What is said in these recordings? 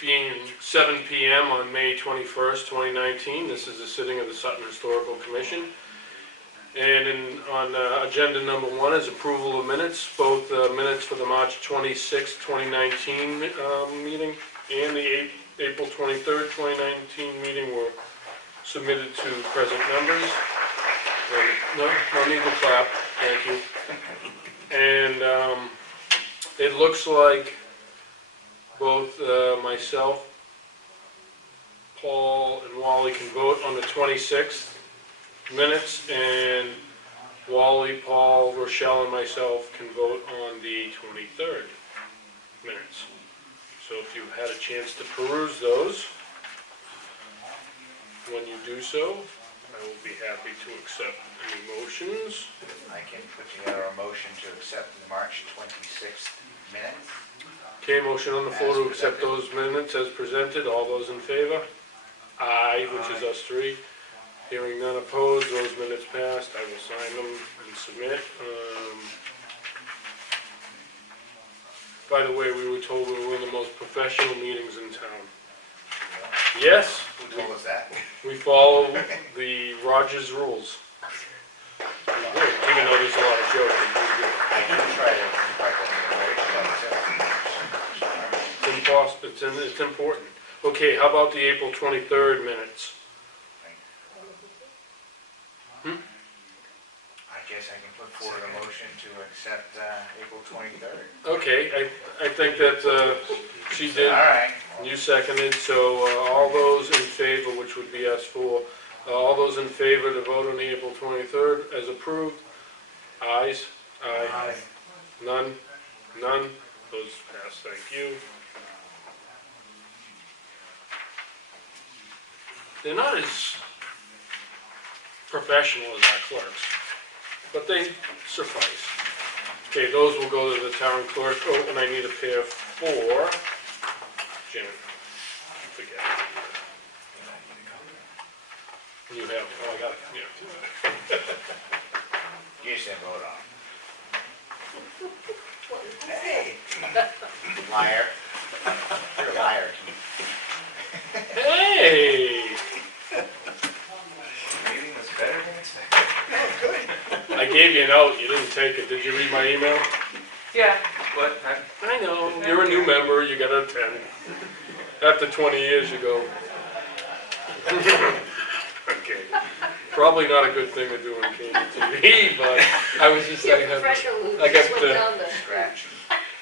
being 7 p.m. on May 21st, 2019. This is the sitting of the Sutton Historical Commission. And on agenda number 1 is approval of minutes, both minutes for the March 26, 2019 meeting and the April 23rd, 2019 meeting were submitted to present members. No need to clap, thank you. And it looks like both myself, Paul, and Wally can vote on the 26th minutes, and Wally, Paul, Rochelle, and myself can vote on the 23rd minutes. So if you've had a chance to peruse those, when you do so, I will be happy to accept any motions. I can put together a motion to accept the March 26th minutes. Okay, motion on the floor to accept those minutes as presented. All those in favor? Aye, which is us three. Hearing none opposed, those minutes passed. I will sign them and submit. By the way, we were told we were one of the most professional meetings in town. Yes. Who told us that? We follow the Rogers rules. Even though there's a lot of joking, we do. I do try to It's important. Okay, how about the April 23rd minutes? I guess I can put forward a motion to accept April 23rd. Okay, I think that she did. All right. You seconded, so all those in favor, which would be us four, all those in favor to vote on the April 23rd as approved? Ayes? Aye. None? None? Those pass, thank you. They're not as professional as our clerks, but they suffice. Okay, those will go to the town clerk. Oh, and I need a pair for Jen. Forget it. You have, oh, I got it, yeah. You just didn't vote on it. Hey! Liar. You're a liar. Hey! Meeting was better than expected. Oh, good. I gave you a note, you didn't take it. Did you read my email? Yeah, but I know, you're a new member, you gotta attend. After 20 years you go. Okay. Probably not a good thing to do on cable TV, but I was just You're saying, professional. I got Just went down the Scratch.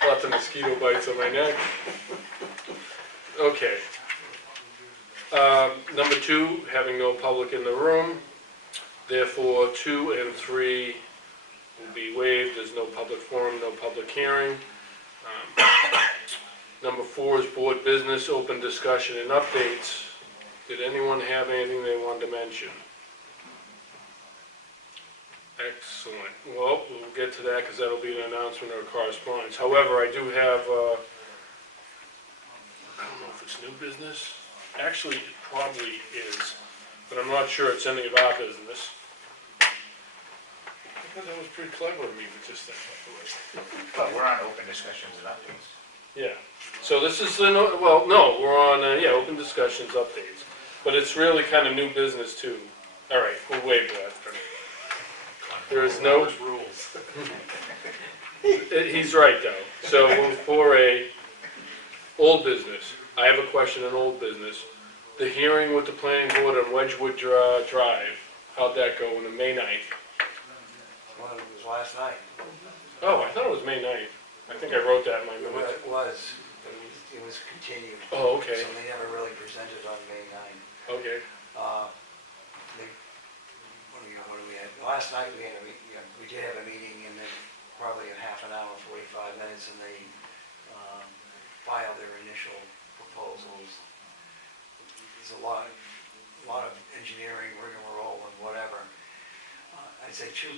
lots of mosquito bites on my neck. Okay. Number 2, having no public in the room. Therefore, 2 and 3 will be waived. There's no public forum, no public hearing. Number 4 is board business, open discussion and updates. Did anyone have anything they wanted to mention? Excellent. Well, we'll get to that because that'll be an announcement or correspondence. However, I do have, I don't know if it's new business. Actually, it probably is, but I'm not sure it's any of our business. Because that was pretty clever of me with just that, by the way. But we're on open discussions and updates. Yeah. So this is the, well, no, we're on, yeah, open discussions, updates. But it's really kind of new business too. All right, we'll waive that. There is no rules. He's right though. So for a old business, I have a question on old business. The hearing with the planning board on Wedgewood Drive, how'd that go on the May 9th? well, it was last night. Oh, I thought it was May 9th. I think I wrote that in my Well, minutes. it was, but it was continued. Oh, okay, So they never really presented on May 9th. okay. What do we had? Last night we had we did have a meeting, and then probably in half an hour, 45 minutes, and they filed their initial proposals. There's a lot of engineering rigmarole and whatever. I'd say two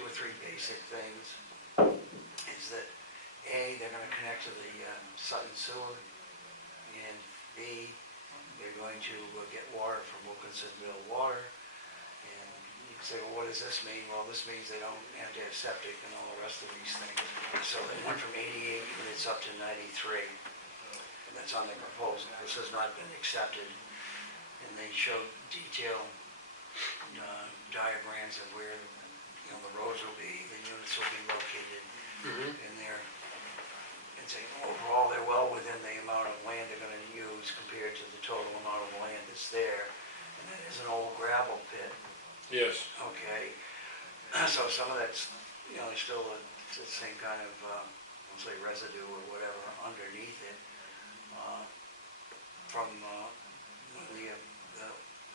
or three basic things is that A, they're going to connect to the Sutton sewer, and B, they're going to get water from Wilkinsonville Water. And you can say, well, what does this mean? Well, this means they don't have to have septic and all the rest of these things. So they went from 88 units up to 93. And that's on the proposal. This has not been accepted. And they showed detailed diagrams of where, the roads will be, the units will be located in there. And saying overall, they're well within the amount of land they're gonna use compared to the total amount of land that's there. And then there's an old gravel pit, Yes. okay? So some of that's, there's still the same kind of, I'll say residue or whatever underneath it. From the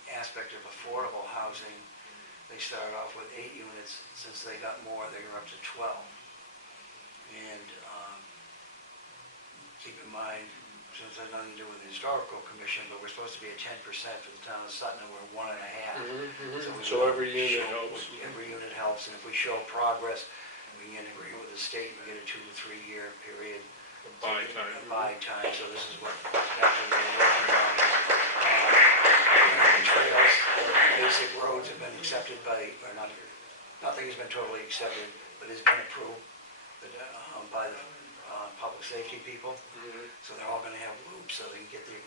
aspect of affordable housing, they started off with 8 units. Since they got more, they were up to 12. And keep in mind, since it has nothing to do with the historical commission, but we're supposed to be at 10% for the town of Sutton, and we're 1.5. So every unit helps. Every unit helps, and if we show progress, we can agree with the state, we get a 2 to 3 year period. Buy time. Buy time, so this is what exactly we're working on. The trails, basic roads have been accepted by, or not, nothing has been totally accepted, but has been approved by the public safety people. So they're all gonna have loops, so they can get in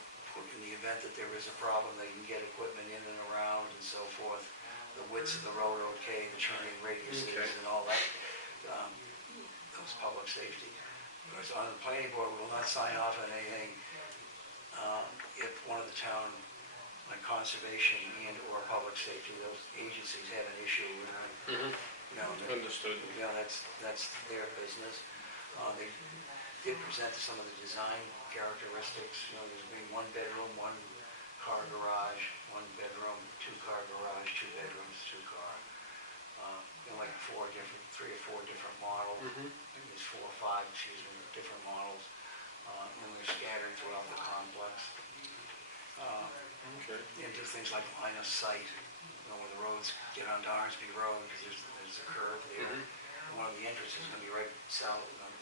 the event that there is a problem, they can get equipment in and around and so forth. The widths of the road are okay, the turning radiuses and all that, those public safety. Of course, on the planning board, we will not sign off on anything if one of the town, like conservation and or public safety, those agencies have an issue. Understood. That's their business. They did present some of the design characteristics. There's being 1 bedroom, 1 car garage, 1 bedroom, 2 car garage, 2 bedrooms, 2 car. Like 3 or 4 different models. There's 4 or 5, different models. And they're scattered throughout the complex. And do things like line of sight, when the roads get onto Arnsby Road, because there's a curve there. One of the entrances is going to be right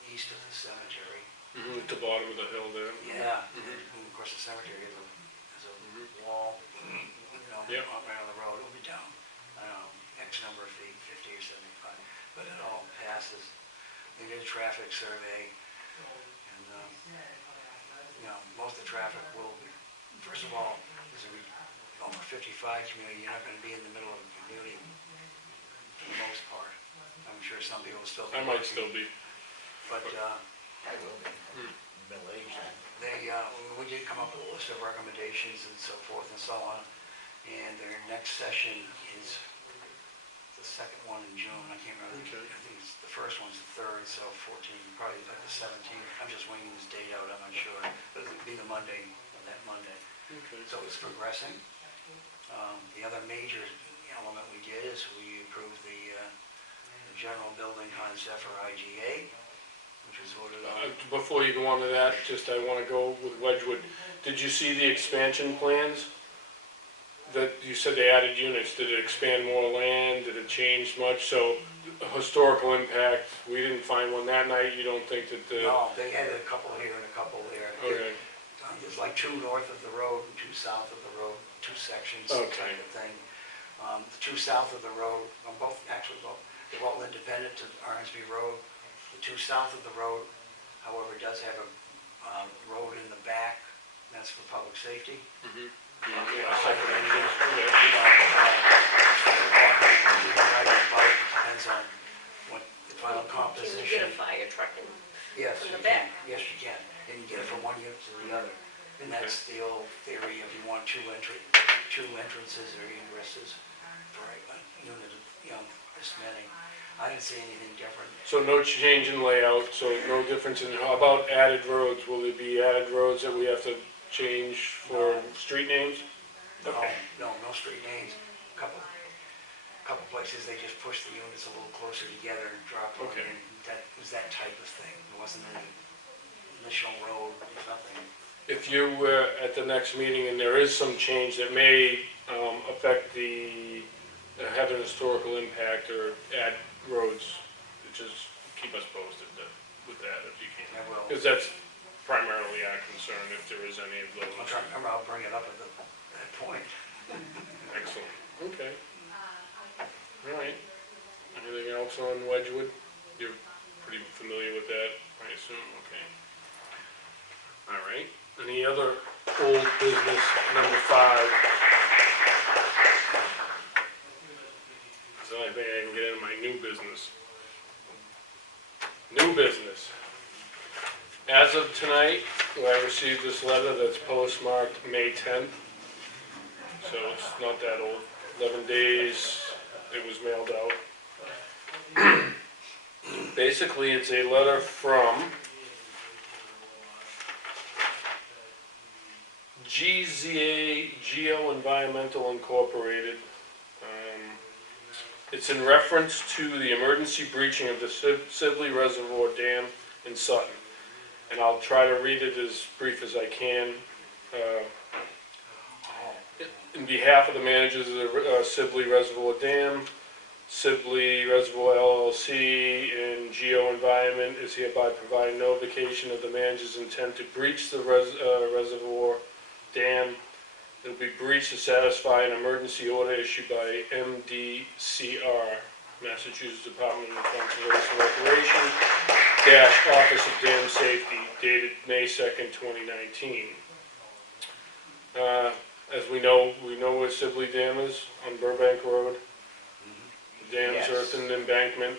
east of the cemetery. At the bottom of the hill there. Yeah. And of course, the cemetery has a wall, right on the road. It'll be down, I don't know, X number of feet, 50 or 75, but it all passes. They did a traffic survey, and most of the traffic will be, first of all, as a over 55 community, you're not going to be in the middle of the community for the most part. I'm sure some people will still be. I might still be. But I will be. Middle-aged. We did come up with a list of recommendations and so forth and so on. And their next session is the second one in June. I can't remember. I think it's the first one's the 3rd, so 14, probably like the 17th. I'm just waiting this date out, I'm not sure. But it'll be the Monday, that Monday. So it's progressing. The other major element we did is we approved the general building concept for IGA, which was voted on. Before you go on to that, I want to go with Wedgewood. Did you see the expansion plans? That you said they added units. Did it expand more land? Did it change much? So historical impact, we didn't find one that night. You don't think that the... No, they had a couple here and a couple there. Okay. There's like 2 north of the road and 2 south of the road, 2 sections type of thing. The 2 south of the road, they're all independent to Arnsby Road. The 2 south of the road, however, does have a road in the back. That's for public safety. Depends on what the final composition. Can you get a fire truck in Yes, from you the can. back? Yes, you can. And you get it from one unit to the other. And that's the old theory of you want 2 entrances or egresses for a unit of this many. I didn't see anything different. So no change in layout, so no difference in... How about added roads? Will there be added roads that we have to change for street names? Okay. No street names. Couple places they just pushed the units a little closer together and dropped them in. That was that type of thing. There wasn't any initial road, nothing. If you were at the next meeting and there is some change that may affect have an historical impact or add roads, just keep us posted with that if you can. I will. Because that's primarily our concern if there is any of those. I'll try to remember, I'll bring it up at that point. Excellent. Okay. All right. Anything else on Wedgewood? You're pretty familiar with that, I assume? Okay. All right. Any other old business, number 5? It's the only thing I can get into my new business. New business. As of tonight, I received this letter that's postmarked May 10th. So it's not that old. 11 days it was mailed out. Basically, it's a letter from GZA Geo Environmental Incorporated. It's in reference to the emergency breaching of the Sibley Reservoir Dam in Sutton. And I'll try to read it as brief as I can. In behalf of the managers of the Sibley Reservoir Dam, Sibley Reservoir LLC and Geo Environment is hereby providing notification of the manager's intent to breach the reservoir dam. It will be breached to satisfy an emergency order issued by MDCR, Massachusetts Department of Conservation and Recreation, Office of Dam Safety, dated May 2nd, 2019. As we know where Sibley Dam is, on Burbank Road. The dam's Yes. earthen embankment,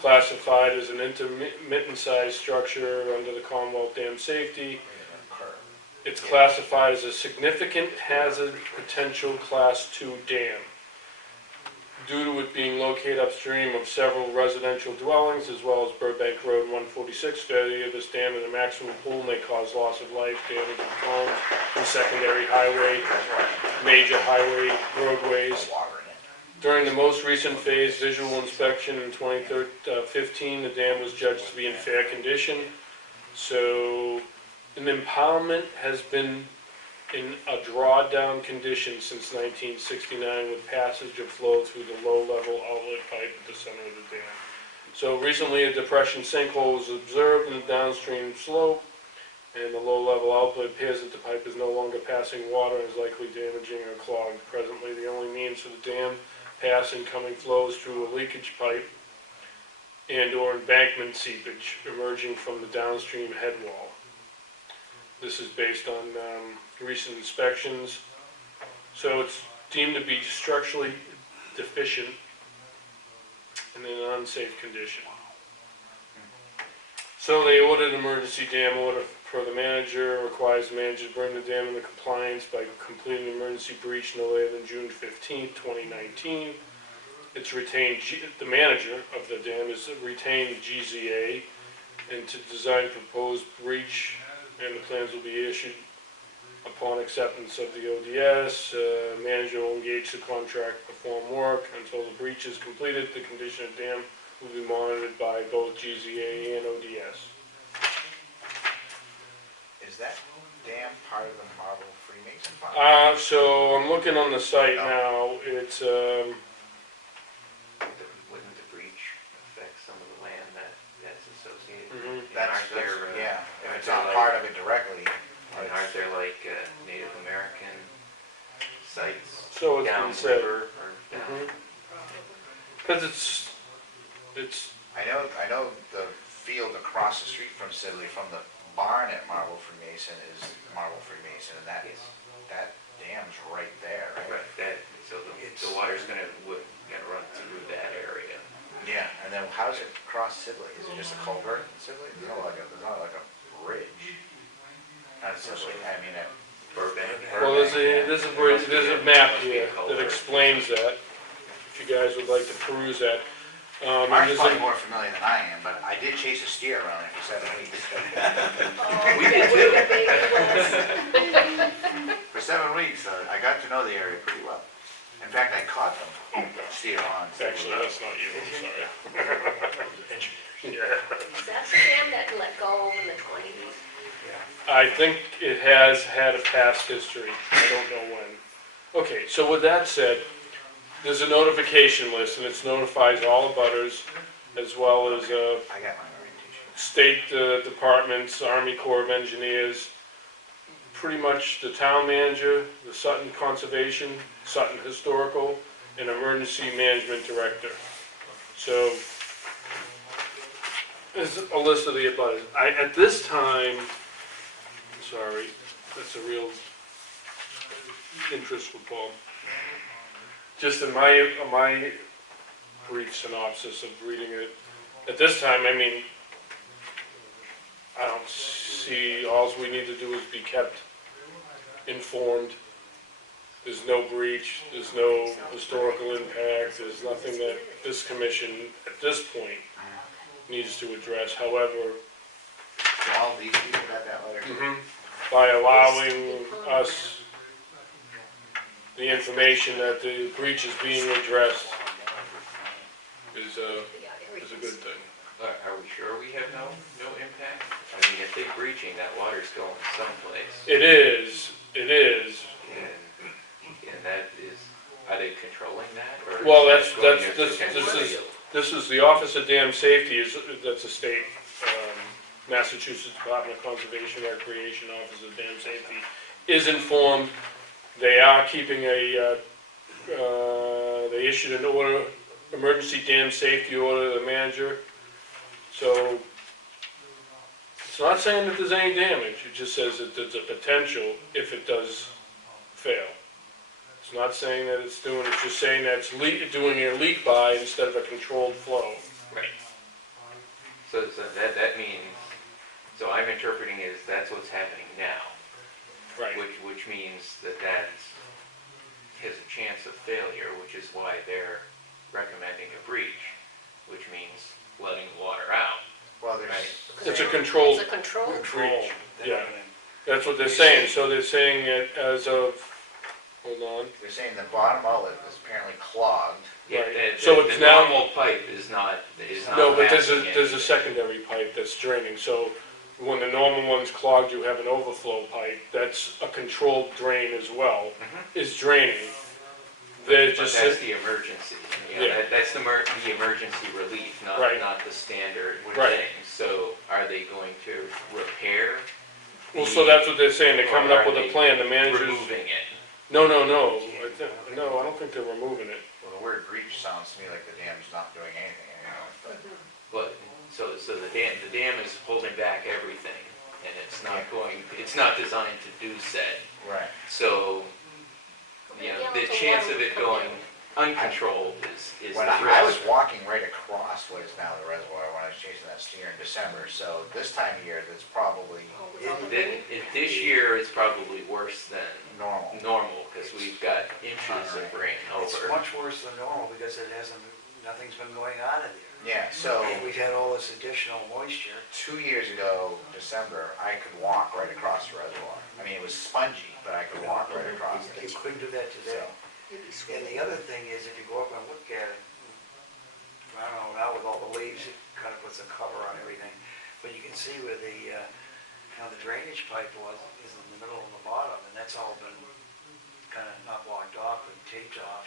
classified as an intermittent-sized structure under the Commonwealth Dam Safety. It's classified as a significant hazard potential Class 2 dam. Due to it being located upstream of several residential dwellings, as well as Burbank Road 146, failure of this dam in the maximum pool may cause loss of life, damage of homes, and secondary highway, major highway roadways. During the most recent phase visual inspection in 2015, the dam was judged to be in fair condition. So an impoundment has been in a drawdown condition since 1969 with passage of flow through the low-level outlet pipe at the center of the dam. So recently a depression sinkhole was observed in the downstream slope, and the low-level outlet appears that the pipe is no longer passing water and is likely damaging or clogged. Presently the only means for the dam pass incoming flows through a leakage pipe and or embankment seepage emerging from the downstream head wall. This is based on recent inspections. So it's deemed to be structurally deficient and in an unsafe condition. So they ordered an emergency dam order for the manager, requires the manager to bring the dam into compliance by completing the emergency breach no later than June 15th, 2019. It's retained, the manager of the dam is retained GZA, and to design proposed breach, and the plans will be issued upon acceptance of the ODS. Manager will engage the contractor to perform work until the breach is completed. The condition of dam will be monitored by both GZA and ODS. Is that dam part of the Marble Freemason Fund? So I'm looking on the site now. It's Wouldn't the breach affect some of the land that's associated? Mhm. And aren't there, Yeah, if aren't it's there not like- part of it directly. And aren't there like Native American sites so it's been said. downriver or down? Because it's I know the field across the street from Sibley, from the barn at Marble Freemason is Marble Freemason, and that Yes. dam's right there, right? Right, so the water's gonna run through that area. Yeah, and then how does it cross Sibley? Is it just a culvert in Sibley? There's not like a bridge. Not Sibley, I mean, Burbank. well, there's a map here that explains that. If you guys would like to peruse that. And Mark's there's probably a- more familiar than I am, but I did chase a steer around it for 7 weeks. We did too. For 7 weeks, I got to know the area pretty well. In fact, I caught them steer on. Actually, that's not you, I'm sorry. Yeah. Is that the dam that let go in the 20s? I think it has had a past history. I don't know when. Okay, so with that said, there's a notification list, and it notifies all abutters, as well as I got my orientation. state departments, Army Corps of Engineers, pretty much the town manager, the Sutton Conservation, Sutton Historical, and Emergency Management Director. So, there's a list of the abutters. At this time, so sorry, that's a real interest for Paul. Just in my brief synopsis of reading it, at this time, I mean, I don't see, alls we need to do is be kept informed. There's no breach, there's no historical impact, there's nothing that this commission, at this point, needs to address. However, All these people got that letter too? by allowing us the information that the breach is being addressed is a good thing. Are we sure we have no impact? I mean, if they're breaching, that water's going someplace. It is. And that is, are they controlling that? Or Well, is that going to potentially- this is the Office of Dam Safety, that's a state, Massachusetts Department of Conservation Recreation Office of Dam Safety is informed. They are keeping they issued an order, emergency dam safety order to the manager. So it's not saying that there's any damage, it just says that there's a potential if it does fail. It's not saying that it's just saying that it's doing a leak by instead of a controlled flow. Right. So that means, so I'm interpreting it as that's what's happening now. Right. Which means that has a chance of failure, which is why they're recommending a breach, which means letting water out. Well, there's, Right. It's a controlled It's a control. breach. They're Yeah. not gonna- That's what they're saying. So they're saying that as of, hold on. they're saying the bottom outlet is apparently clogged. Yeah, Right. the, So the it's now- normal pipe is not No, but there's a passing it. secondary pipe that's draining. So when the normal one's clogged, you have an overflow pipe. That's a controlled drain as well, is draining. They're But just, that's the emergency. Yeah. That's the emergency relief, Right. not the standard Right. thing. So are they going to repair? well, so that's what they're saying. They're coming Or up are with a they plan. The managers, removing it? no. I don't think they're removing it. Well, the word breach sounds to me like the dam's not doing anything anymore, but But, so the dam is holding back everything, and it's not designed to do said. right. So, the chance of it going uncontrolled is the When I was risk. walking right across what is now the reservoir when I was chasing that steer in December, so this time of year, that's probably This year, it's probably worse than normal. normal, because we've got inches of rain It's over. much worse than normal because nothing's been going on in there. Yeah, so We've had all this additional moisture. 2 years ago, December, I could walk right across the reservoir. I mean, it was spongy, but I could walk right across You it. couldn't do that today. So, You'd be And swimming. the other thing is, if you go up and look at it, I don't know, now with all the leaves, it kind of puts a cover on everything, but you can see where how the drainage pipe is in the middle and the bottom, and that's all been kind of not blocked off, but taped off,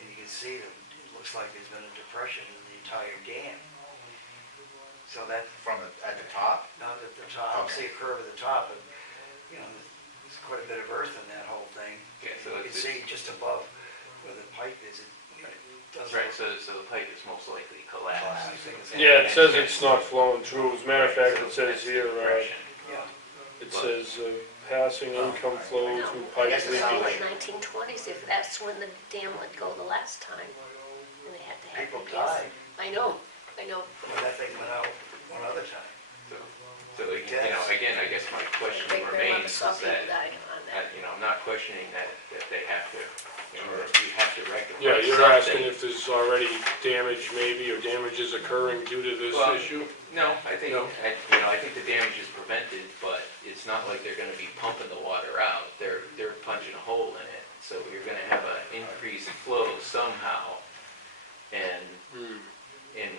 and you can see that it looks like there's been a depression in the entire dam. So that, at the top, not at the top, see a curve at the top, but, there's quite a bit of earth in that whole thing. Yeah, so You can it's, see just above where the pipe is, it does. right, so the pipe is most likely collapsed. I think it's- Yeah, it says it's not flowing through. As a matter of fact, it says That's the here, depression. Yeah, it says passing income flow through pipe guess it sounds leakage. like- 1920s, if that's when the dam let go the last time, and they had to have. people the gas. died, I know. but that thing went out one other time. So again, I guess my question Great grandmother remains saw is people that, dying on that. I'm not questioning that they have to, that you have to rectify Yeah, you're something. asking if there's already damage maybe, or damage is occurring due to this Well, issue? No, I think, No. I think the damage is prevented, but it's not like they're gonna be pumping the water out. They're punching a hole in it, so you're gonna have an increased flow somehow. And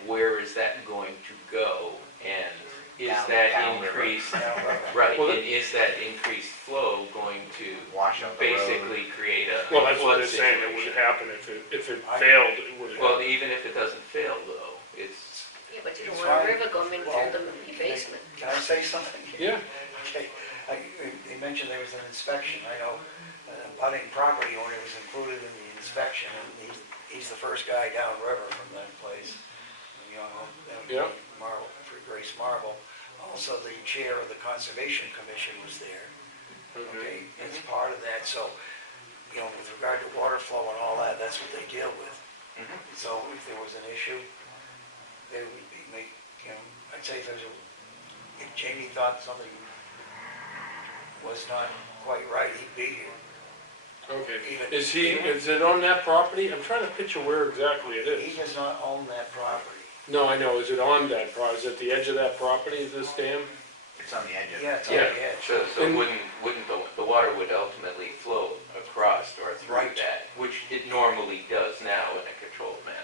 where is that going to go? And is that downriver. increased, Downriver. right, Well, and is that increased flow going to wash out the road. basically create a Well, that's what flood they're saying, it situation? would happen if it failed, it would Well, happen. even if it doesn't fail though, it's, Yeah, but you don't It's want a fine. river going Well, through the basement. Can I say something? Yeah, Okay, they mentioned there was an inspection, I know, budding property owner was included in the inspection, and he's the first guy downriver from that place. Yeah. Marble, Grace Marble. Also, the chair of the Conservation Commission was there. so, you know, with regard to water flow and all that, that's what they deal with. Mhm. So if there was an issue, they would be, you know, I'd say if Jamie thought something was not quite right, he'd be here. Okay, Even- is it on that property? I'm trying to picture where exactly it He is. does not own that property. No, I know, is it on that property? Is it the edge of that property, is this dam? It's on the edge of it. Yeah, it's on Yeah, the edge. so And- wouldn't the water would ultimately flow across or through Right. that, which it normally does now in a controlled manner.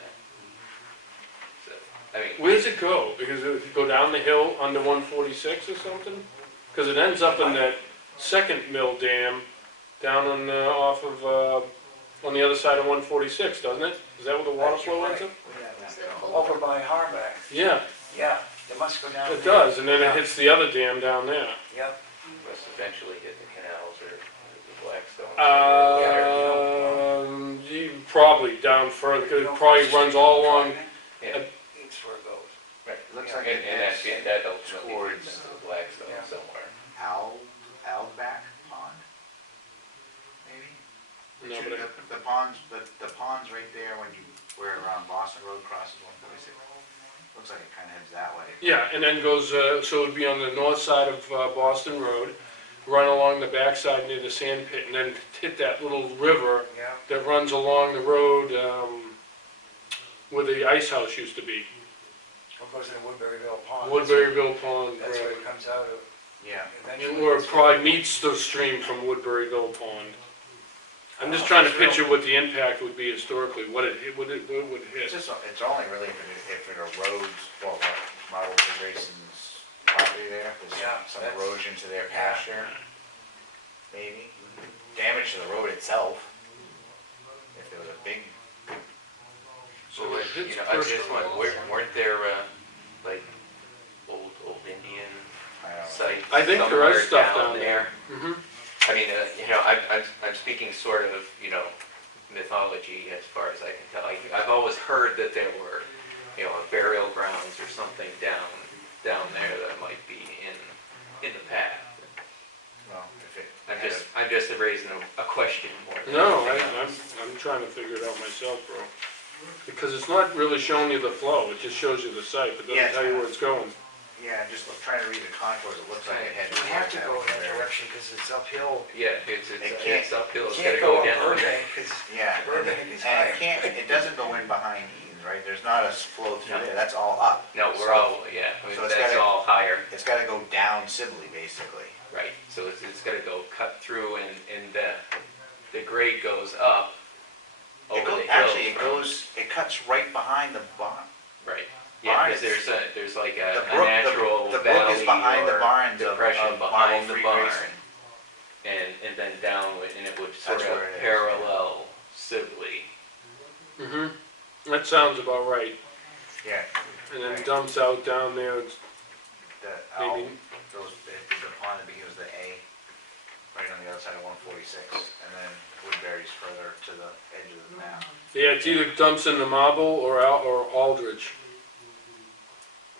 So, I mean. Where does it go? Because it would go down the hill under 146 or something? Because it ends up in that second mill dam down on, off of, on the other side of 146, doesn't it? Is that where the water That's flow ends right. up? Is it full? Over by Harback, Yeah, yeah, it must go down. it there. does, and then it Yeah. hits the other dam down there. Yep, Must eventually hit the canals or the Blackstone. Probably down further, because it probably runs all along. Yeah, that's where it goes. Right, it looks Yeah. like and it that's, heads that ultimately towards leads into the Blackstone Yeah. somewhere. Alback Pond, maybe? No, but I- The pond's right there when you, where Boston Road crosses 146. Looks like it kinda heads that way. Yeah, and then goes, so it'd be on the north side of Boston Road, run along the backside near the sand pit, and then hit that little river Yeah, that runs along the road where the ice house used to be. it goes in Woodburyville Pond. Woodburyville Pond, That's where right. it comes out of, Yeah. eventually. Or it probably meets the stream from Woodburyville Pond. I'm just trying to picture what the impact would be historically, what it would It's hit. just, it's only really if it erodes, well, like Marble Grayson's property there, there's Yeah, some that's- erosion to their yeah. pasture, maybe. Damage to the road itself, if there was a big, So Well, it hits you know, I just personal. weren't there, like, old Indian I don't know. sites I think there is somewhere stuff down there. Mhm. I mean, you know, I'm speaking sort of, you know, mythology as far as I can tell. I've always heard that there were, you know, burial grounds or something down there that might be in the path. Well, if it. I'm just raising a question more than No, anything else. I'm trying to figure it out myself, bro. Because it's not really showing you the flow, it just shows you the site, but Yeah, doesn't tell you where it's going. Yeah, just trying to read the contours, it looks like it heads. You have to go in that there. direction because it's uphill. Yeah, it's can't- uphill, You it's can't gotta go go up down. Burbank because Yeah, Burbank is and higher. it can't, it doesn't go in behind Eaton's, right? There's not a flow through there, that's all up. No, we're So all, yeah, I mean, so it's that's gotta- all higher. It's gotta go down Sibley, basically. Right, so it's gotta go cut through and the grade goes up over the hill. Actually, it from- goes, it cuts right behind the barn. Right, yeah, barns. because there's like The a brook- natural the brook is valley behind the or barns of depression behind the Marble barn. Free And then down, and it would sort That's of where it is. parallel Sibley. That sounds about right. Yeah, And then dumps out down there, it's the, maybe, the pond that begins with the A, right on the other side of 146, and then Woodbury's further to the edge of the map. yeah, it's either dumps in the Marble or Aldrich.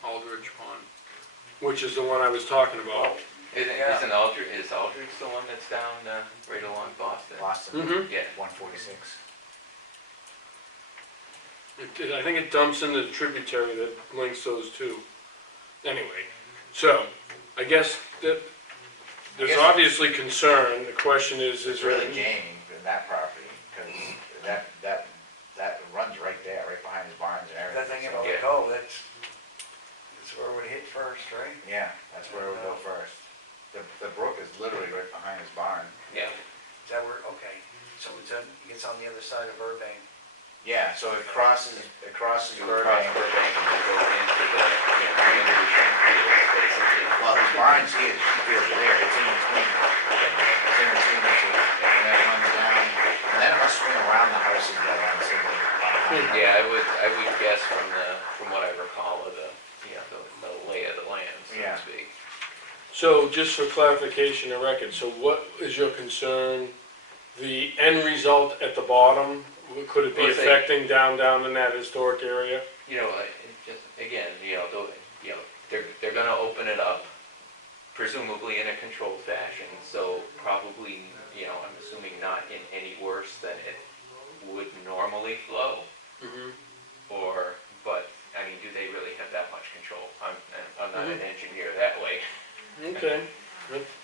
Aldrich Pond, which is the one I was talking about. Yeah. Is Aldrich the one that's down right along Boston? Boston, Mm-hmm. Yeah, 146. I think it dumps into the tributary that links those two. Anyway, so, I guess that, there's obviously concern, the question is It's there... really Jamie in that property, because that runs right there, right behind his barns and That thing everything. about Yeah. the go, that's where it would hit first, right? Yeah, that's where it would go first. The brook is literally right behind his barn. yeah. Is that where, okay, so it's on the other side of Burbank. Yeah, so it crosses You cross Burbank. Burbank and you go into the, you know, under the fields, basically. Well, his barns, his fields are there, it's in between. It's in between the two, and then it runs down, and then it must swing around the houses that are on Sibley. Yeah, I would guess from what I recall of the, you know, the lay of the land, so Yeah. to speak. So, just for clarification and record, so what is your concern? The end result at the bottom, could it be Well, say- affecting down in that historic area? You know, again, you know, they're gonna open it up presumably in a controlled fashion, so probably, I'm assuming not in any worse than it would normally flow, Mhm. but, I mean, do they really have that much control? I'm not an engineer that way. Okay,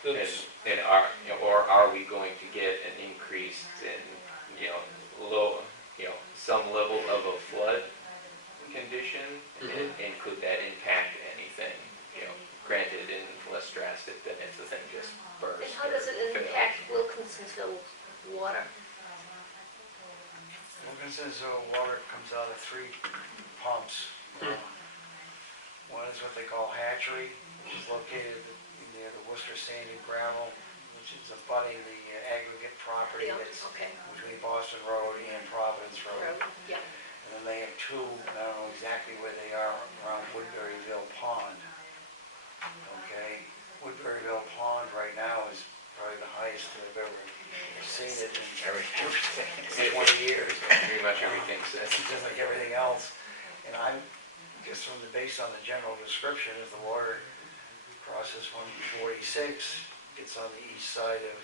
that's, And or are we going to get an increase in, low, some level of a flood condition? And could that impact anything? Granted, in less drastic than if the thing just burst. And how does it or failed. impact Wilkinsonville water? Wilkinson's water comes out of 3 pumps. One is what they call hatchery, which is located near the Worcester Sand and Gravel, which is abutting the aggregate property Yeah, that's okay. between Boston Road and Providence Road. Road, yeah. And then they have 2, I don't know exactly where they are, around Woodburyville Pond. Okay, Woodburyville Pond right now is probably the highest I've ever seen it in Everything. 20 years. Pretty much everything says. It's just like everything else. And I'm, just from based on the general description, if the water crosses 146, gets on the east side of,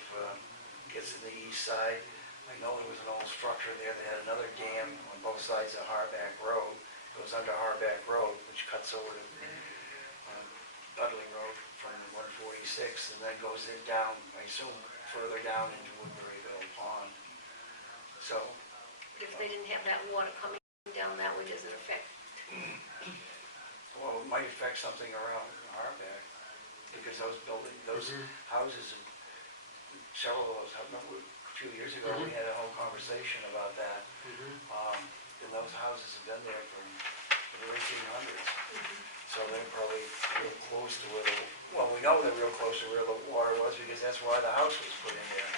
gets in the east side. I know there was an old structure there that had another dam on both sides of Harback Road. Goes under Harback Road, which cuts over to Dudley Road from 146, and then goes in down, I assume, further down into Woodburyville Pond. So, If they didn't have that water coming down that way, does it affect? well, it might affect something around Harback, because those houses, several of those, I remember a few years ago, we had a whole conversation about that. And those houses have been there for the 1800s. So they're probably real close to where we know they're real close to where the water was, because that's why the house was put in there.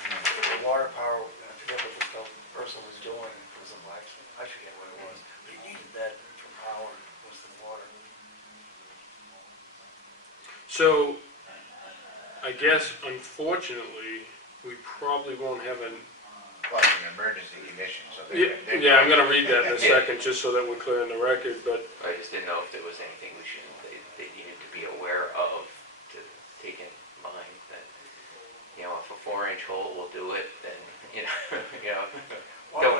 The water power, I forget what the person was doing, it was a blacksmith, I forget what it was, but he needed that for power, was the water. so, I guess unfortunately, we probably won't have an, Well, it's an emergency condition, so they. yeah, I'm gonna read that in a second, just so that we're clear on the record, but, I just didn't know if there was anything they needed to be aware of to take in mind that, if a 4-inch hole will do it, then,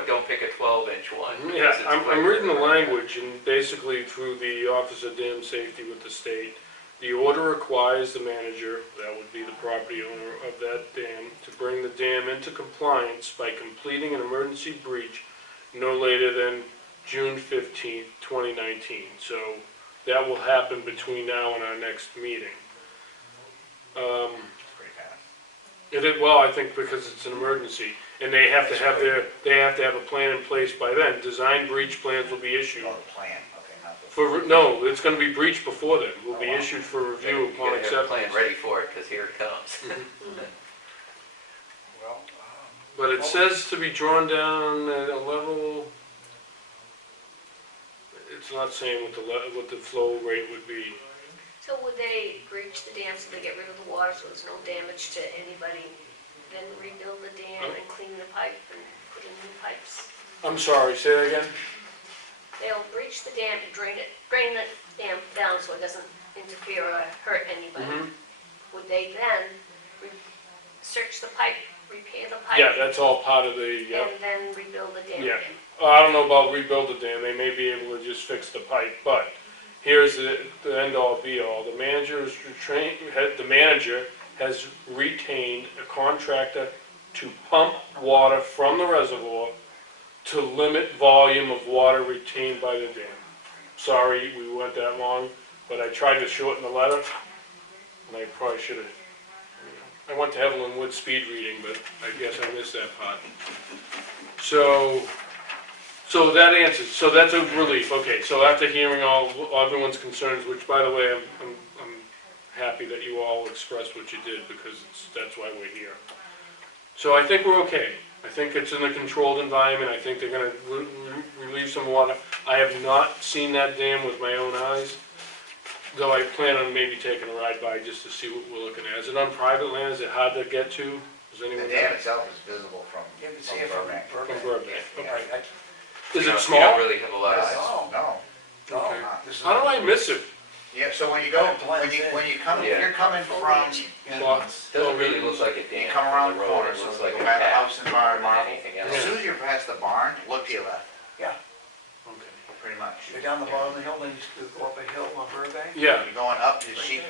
don't pick a 12-inch one. yeah, because it's I'm quicker. reading the language, and basically through the Office of Dam Safety with the state, the order requires the manager, that would be the property owner of that dam, to bring the dam into compliance by completing an emergency breach no later than June 15th, 2019. So that will happen between now and our next meeting. It's pretty bad. Well, I think because it's an emergency, and they have to have a plan in place by then. Design breach plans will be issued. Oh, the plan, okay, not the. No, it's gonna be breached before then. Will be issued for review You upon gotta have a plan acceptance. ready for it, because here it comes. Well, But it says to be drawn down at a level, it's not saying what the flow rate would be. So would they breach the dam so they get rid of the water so there's no damage to anybody? Then rebuild the dam and clean the pipe and put in new pipes? I'm sorry, say that again? They'll breach the dam to drain the dam down so it doesn't interfere or hurt anybody. Would they then search the pipe, repair the pipe? Yeah, that's all part of the, And then rebuild the dam Yeah. again? I don't know about rebuild the dam, they may be able to just fix the pipe, but here's the end all be all. The manager has retained a contractor to pump water from the reservoir to limit volume of water retained by the dam. Sorry we went that long, but I tried to shorten the letter, and I probably should have. I went to Evelyn Wood speed reading, but I guess I missed that part. So that answers, so that's a relief, okay, so after hearing all everyone's concerns, which by the way, I'm happy that you all expressed what you did, because that's why we're here. So I think we're okay. I think it's in a controlled environment. I think they're gonna relieve some water. I have not seen that dam with my own eyes, though I plan on maybe taking a ride by just to see what we're looking at. Is it on private land? Is it hard to get to? Does anyone The know? dam itself is visible from. you can see it from Burbank. From Burbank. Burbank, Yeah, okay. Is You it don't small? really have a lot of. No, No, Okay. this is- How do I miss it? Yeah, so when you go, Kind of blends in. when you come, Yeah. you're coming from, Foliage. Lots. Doesn't really look like a you dam come around from the the road, corner, it so looks you like go a by the path house in Bar than Marble. anything As else. soon as you're past the barn, look to your left, Yeah, Okay. pretty much. you're down the bottom of the hill, then you go up a hill on Burbank. Yeah, You're going up, his Right sheep,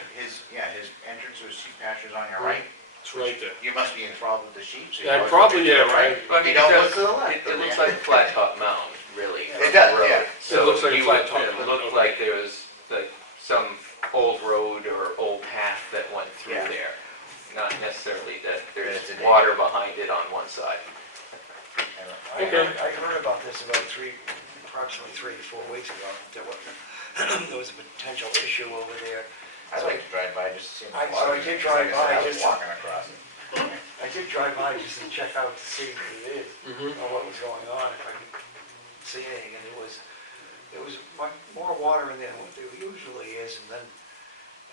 there. his entrance to his sheep pasture's on your right. it's right there. You must be enthralled with the sheep, so you Yeah, always probably, look to yeah, the right. But I mean, You don't it look does, to the left. it looks like a flat top mound, really. It does, road. yeah. So It looks like a you flat would- top It mound, looked okay. like there was like some old road or old path that went through Yeah. there. Not necessarily that there's It's a dam. water behind it on one side. Okay. I heard about this about approximately 3 to 4 weeks ago. There was a potential issue over there. I'd like to drive by just to see. I- so I did drive by I was just- walking across it. I did drive by just to check out to see what it is, Mhm. or what was going on, if I could see anything, and there was much more water in there than what there usually is, and then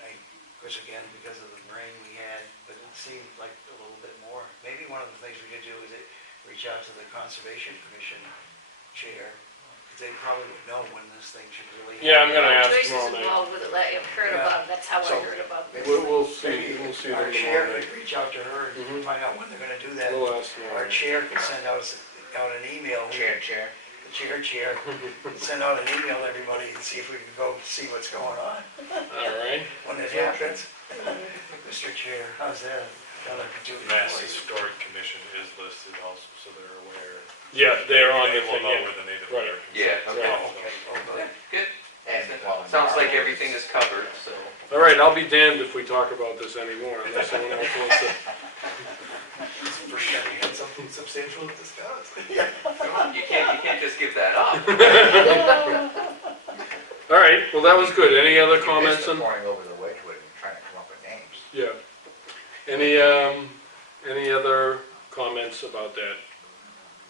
of course, again, because of the rain we had, but it seemed like a little bit more. Maybe one of the things we could do is reach out to the Conservation Commission chair, because they probably would know when this thing should really happen. Yeah, I'm gonna ask Joyce is tomorrow night. involved with it, I've heard Yeah. about it, that's how I So- heard about it. We'll see, Maybe we'll see our them chair tomorrow could night. reach out to her and Mhm. find out when they're gonna do that. We'll ask tomorrow Our night. chair can send out an email. Chair. The chair, send out an email to everybody and see if we can go see what's going on All right. when it happens. Mr. Chair, how's that? Another duty Mass for you. Historic Commission is listed also, so they're aware. Yeah, they're on the They will thing, know yeah. where the Native Right. Americans. Yeah, are. okay. Oh, okay, oh, good. Good. And, well, Sounds like everything is covered, so. All right, I'll be damned if we talk about this anymore unless someone else wants to. For sure, we had something substantial to discuss. You can't just give that up. All right, well, that was good. Any other You comments missed the on? pouring over the Wedgewood and trying to come up with names. Yeah. Any other comments about that?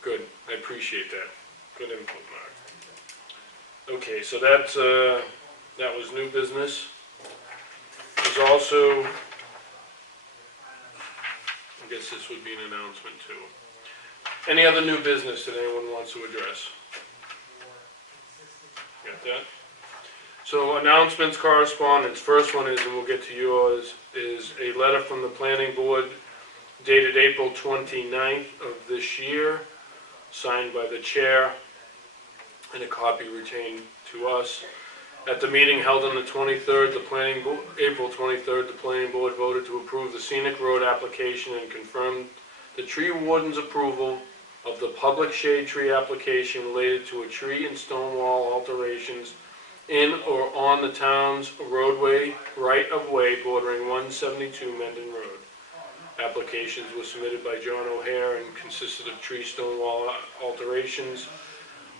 Good, I appreciate that. Good input, Mark. Okay, so that's, that was new business. There's also, I guess this would be an announcement too. Any other new business that anyone wants to address? Got that? So announcements, correspondence, first one is, and we'll get to yours, is a letter from the planning board dated April 29th of this year, signed by the chair, and a copy retained to us. At the meeting held on the 23rd, April 23rd, the planning board voted to approve the scenic road application and confirmed the tree warden's approval of the public shade tree application related to a tree and stone wall alterations in or on the town's roadway right-of-way bordering 172 Mendon Road. Applications were submitted by John O'Hare and consisted of tree stone wall alterations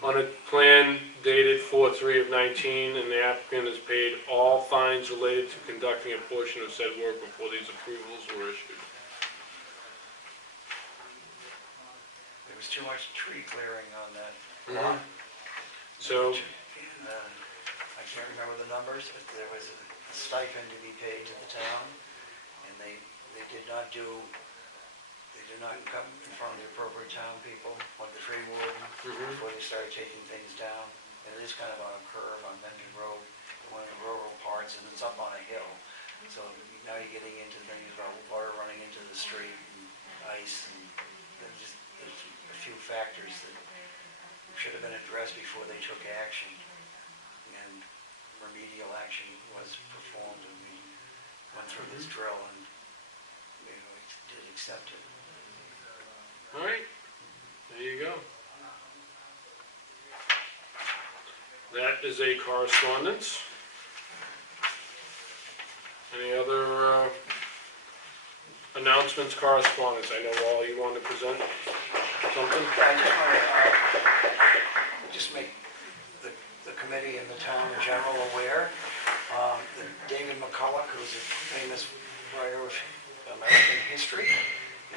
on a plan dated 4/3 of 19, and the applicant has paid all fines related to conducting a portion of said work before these approvals were issued. There was too much tree clearing on that Mhm. lot. So, And, I can't remember the numbers, but there was a stipend to be paid to the town, and they did not come in front of the appropriate town people, like the tree warden, Mhm. before they started taking things down. And it is kind of on a curve on Mendon Road, one of the rural parts, and it's up on a hill. So now you're getting into things about water running into the street and ice, and there's a few factors that should have been addressed before they took action. And remedial action was performed, and we went through this drill and, did accept it. all right, there you go. That is a correspondence. Any other announcements, correspondence? I know, Wally, you wanted to present something? Yeah, I just want to just make the committee and the town in general aware that David McCulloch, who's a famous writer of American history.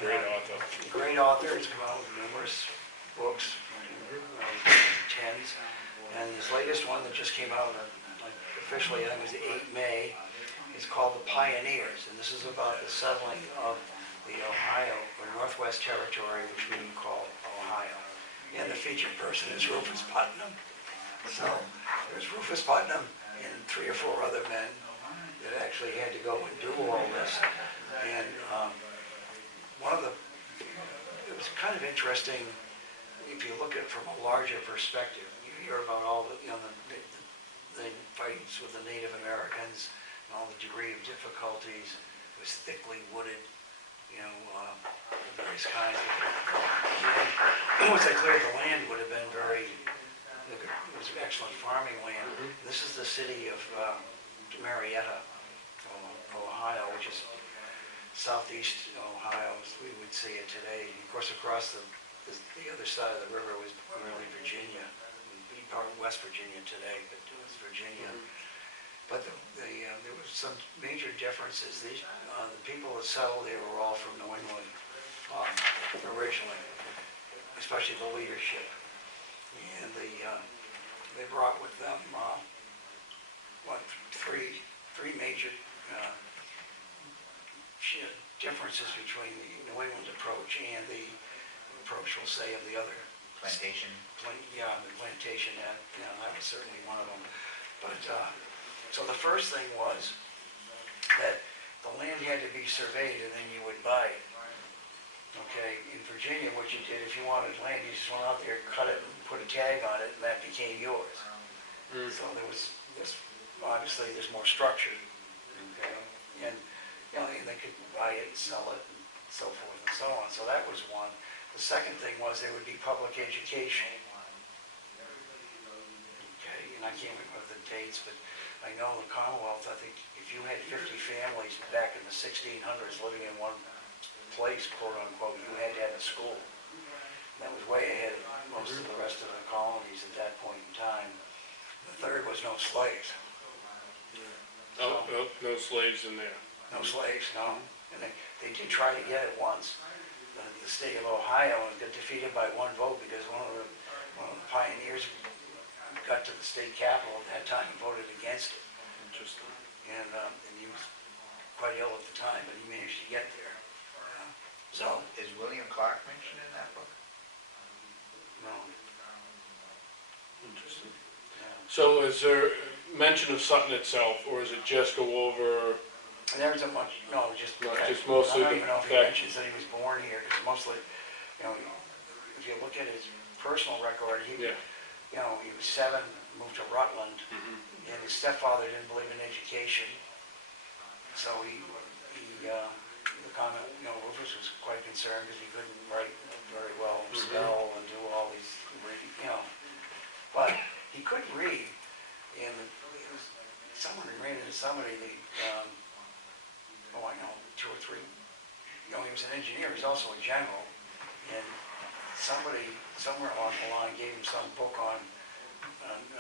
Great author. Great author, he's come out with numerous books, tens, and his latest one that just came out officially, I think it was 8 May, is called The Pioneers, and this is about the settling of the Ohio, or Northwest Territory, which we call Ohio. And the featured person is Rufus Putnam. So there's Rufus Putnam, and 3 or 4 other men that actually had to go and do all this. And it was kind of interesting if you look at it from a larger perspective. You hear about all the, the fights with the Native Americans and all the degree of difficulties. It was thickly wooded, various kinds of. Once they cleared the land, would have been it was excellent farming land. This is the city of Marietta, Ohio, which is southeast Ohio, as we would see it today. And of course, across the other side of the river was really Virginia, part of West Virginia today, but it was Virginia. But there was some major differences. The people that settled there were all from New England originally, especially the leadership. And they brought with them three major differences between the New England approach and the approach, we'll say, of the other Plantation. The plantation. That was certainly one of them. But so the first thing was that the land had to be surveyed and then you would buy it. Okay, in Virginia, what you did, if you wanted land, you just went out there, cut it, and put a tag on it, and that became yours. So there was this. Obviously, there's more structure. Okay, and and they could buy it, sell it, and so forth and so on. So that was one. The second thing was there would be public education. Okay, and I can't remember the dates, but I know the Commonwealth, I think if you had 50 families back in the 1600s living in one place, quote unquote, you had to have a school. And that was way ahead of most of the rest of the colonies at that point in time. The third was no slaves. No slaves in there. No slaves, no. And they did try to get it once. The state of Ohio got defeated by 1 vote because one of the pioneers got to the state capitol at that time and voted against it. Interesting. And he was quite ill at the time, but he managed to get there. So, Is William Clark mentioned in that book? no. Interesting. Yeah. So is there mention of Sutton itself, or is it just go over? And there isn't much, no, just. Just mostly I don't the even know if he fact- mentions that he was born here, because mostly, if you look at his personal record, he was 7, moved to Rutland, and his stepfather didn't believe in education, so the comment, Rufus was quite concerned because he couldn't write very well, spell, and do all these, but he could read, and someone ran into somebody, 2 or 3, he was an engineer, he's also a general, and somebody, somewhere along the line, gave him some book on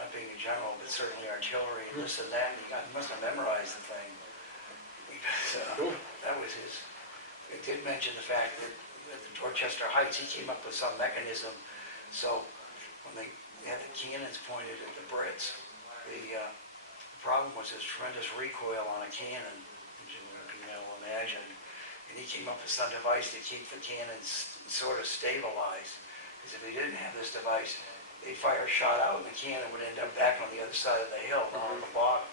not being a general, but certainly artillery and this and that, and he must have memorized the thing, because that was his. It did mention the fact that at the Dorchester Heights, he came up with some mechanism, so when they had the cannons pointed at the Brits, the problem was this tremendous recoil on a cannon, as you can imagine, and he came up with some device to keep the cannons sort of stabilized, because if they didn't have this device, they'd fire a shot out and the cannon would end up back on the other side of the hill, not on the bottom.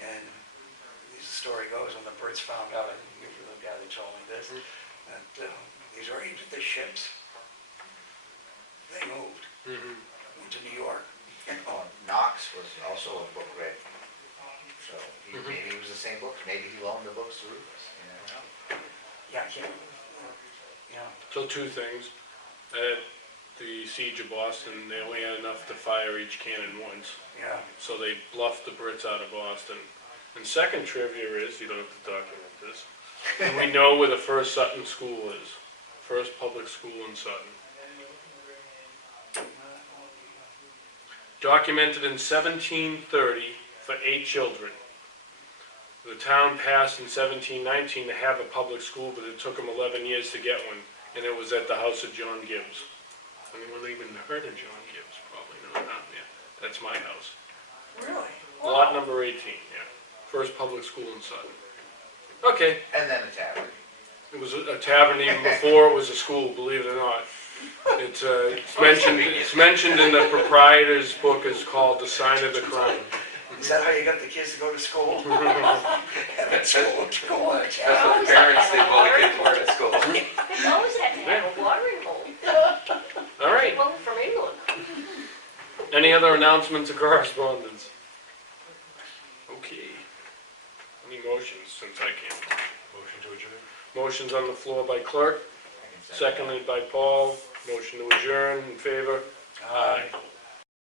And as the story goes, when the Brits found out, you're the guy that told me this, that these were aimed at the ships, they moved, went to New York. Knox was also a book read. So maybe it was the same book. Maybe he loaned the books to Rufus. You never know. Yeah, I can't, So 2 things. At the siege of Boston, they only had enough to fire each cannon once. yeah. So they bluffed the Brits out of Boston. And second trivia is, you don't have to document this, do we know where the first Sutton school is? First public school in Sutton. Documented in 1730 for 8 children. The town passed in 1719 to have a public school, but it took them 11 years to get one, and it was at the house of John Gibbs. Anyone even heard of John Gibbs? Probably not. Yeah, that's my house. Really? Lot number 18, yeah. First public school in Sutton. Okay, And then a tavern. it was a tavern even before it was a school, believe it or not. It's mentioned in the proprietor's book, it's called The Sign of the Crown. Is that how you got the kids to go to school? Have a school to go on a That's job? what the parents did while the kids were at school. They always had to have a watering hole. All right, People from England. any other announcements or correspondence? Okay. Any motions, since I can't? Motion to adjourn? Motion's on the floor by clerk, I can say that. seconded by Paul. Motion to adjourn, in favor? Aye.